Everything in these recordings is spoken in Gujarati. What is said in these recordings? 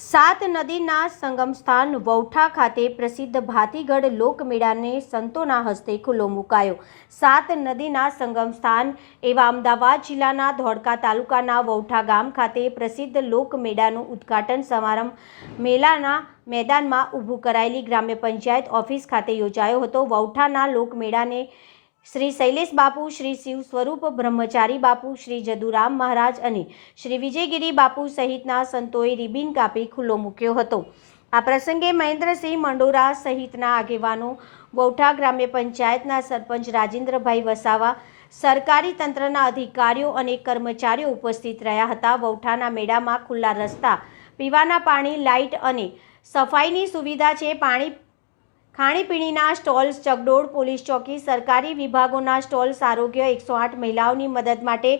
સાત નદીના સંગમ સ્થાન વૌઠા ખાતે પ્રસિદ્ધ ભાતીગઢ લોકમેળાને સંતોના હસ્તે ખુલ્લો મુકાયો। સાત નદીના સંગમ સ્થાન એવા અમદાવાદ જિલ્લાના ધોળકા તાલુકાના વૌઠા ગામ ખાતે પ્રસિદ્ધ લોકમેળાનું ઉદ્ઘાટન સમારંભ મેળાના મેદાનમાં ઊભું કરાયેલી ગ્રામ્ય પંચાયત ઓફિસ ખાતે યોજાયો હતો। વૌઠાના લોકમેળાને શ્રી શૈલેષ બાપુ, શ્રી શિવ સ્વરૂપ બ્રહ્મચારી બાપુ, શ્રી જદુરામ મહારાજ અને શ્રી વિજયગીરી બાપુ સહિતના સંતોએ રિબિન કાપી ખુલ્લો મૂક્યો હતો। આ પ્રસંગે મહેન્દ્રસિંહ મંડોરા સહિતના આગેવાનો, વૌઠા ગ્રામ્ય પંચાયતના સરપંચ રાજેન્દ્રભાઈ વસાવા, સરકારી તંત્રના અધિકારીઓ અને કર્મચારીઓ ઉપસ્થિત રહ્યા હતા। વૌઠાના મેળામાં ખુલ્લા રસ્તા, પીવાના પાણી, લાઇટ અને સફાઈની સુવિધા છે। ખાણીપીણીના સ્ટોલ્સ, ચકડોળ, પોલીસ ચોકી, સરકારી વિભાગોના સ્ટોલ્સ, આરોગ્ય 108 મહિલાઓની મદદ માટે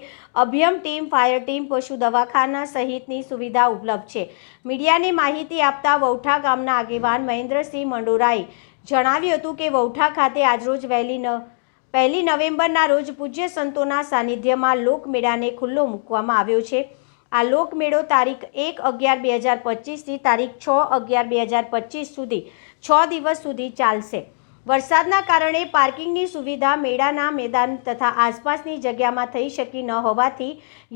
અભયમ ટીમ, ફાયર ટીમ, પશુ દવાખાના સહિતની સુવિધા ઉપલબ્ધ છે। મીડિયાને માહિતી આપતા વૌઠા ગામના આગેવાન મહેન્દ્રસિંહ મંડોરાએ જણાવ્યું હતું કે વૌઠા ખાતે આજરોજ પહેલી નવેમ્બરના રોજ પૂજ્ય સંતોના સાનિધ્યમાં લોકમેળાને ખુલ્લો મૂકવામાં આવ્યો છે। આ લોકમેળો તારીખ 1/11/2025 થી તારીખ 6/11/2025 સુધી 6 દિવસ સુધી ચાલશે। વરસાદના કારણે પાર્કિંગની સુવિધા મેળાના મેદાન તથા આસપાસની જગ્યામાં થઈ શકી ન હોવાથી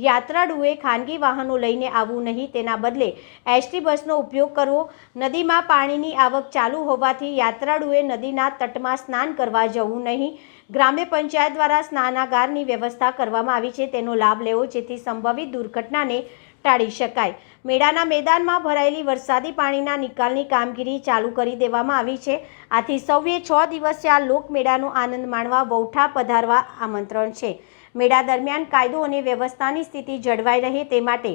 યાત્રાળુએ ખાનગી વાહનો લઈને આવવું નહીં, તેના બદલે એસટી બસનો ઉપયોગ કરવો। નદીમાં પાણીની આવક ચાલુ હોવાથી યાત્રાળુએ નદીના તટમાં સ્નાન કરવા જવું નહીં। ગ્રામ્ય પંચાયત દ્વારા સ્નાનાગારની વ્યવસ્થા કરવામાં આવી છે, તેનો લાભ લેવો જેથી સંભવિત દુર્ઘટનાને ટાળી શકાય। મેળાના મેદાનમાં ભરાયેલી વરસાદી પાણીના નિકાલની કામગીરી ચાલુ કરી દેવામાં આવી છે। આથી સૌએ 6 દિવસીય આ લોકમેળાનો આનંદ માણવા વૌઠા પધારવા આમંત્રણ છે। મેળા દરમિયાન કાયદો અને વ્યવસ્થાની સ્થિતિ જળવાઈ રહે તે માટે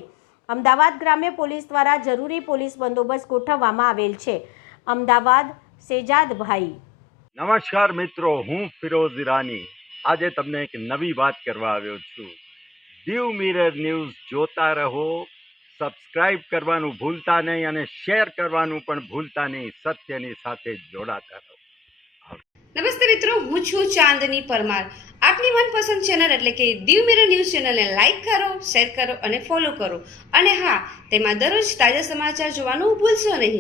અમદાવાદ ગ્રામ્ય પોલીસ દ્વારા જરૂરી પોલીસ બંદોબસ્ત ગોઠવવામાં આવેલ છે। અમદાવાદ શેજાદભાઈ। નમસ્કાર મિત્રો, હું ફિરોઝ ઈરાની આજે તમને એક નવી વાત કરવા આવ્યો છું। દીવ મિરર ન્યૂઝ જોતા રહો, સબસ્ક્રાઇબ કરવાનું ભૂલતા નહીં અને શેર કરવાનું પણ ભૂલતા નહીં। સત્યની સાથે જોડાતા રહો। નમસ્તે મિત્રો, હું છું ચાંદની પરમાર। આપની મનપસંદ ચેનલ એટલે કે દીવ મિરર ન્યૂઝ ચેનલને લાઈક કરો, શેર કરો અને ફોલો કરો। અને હા, તેમાં દરરોજ તાજા સમાચાર જોવાનું ભૂલશો નહીં।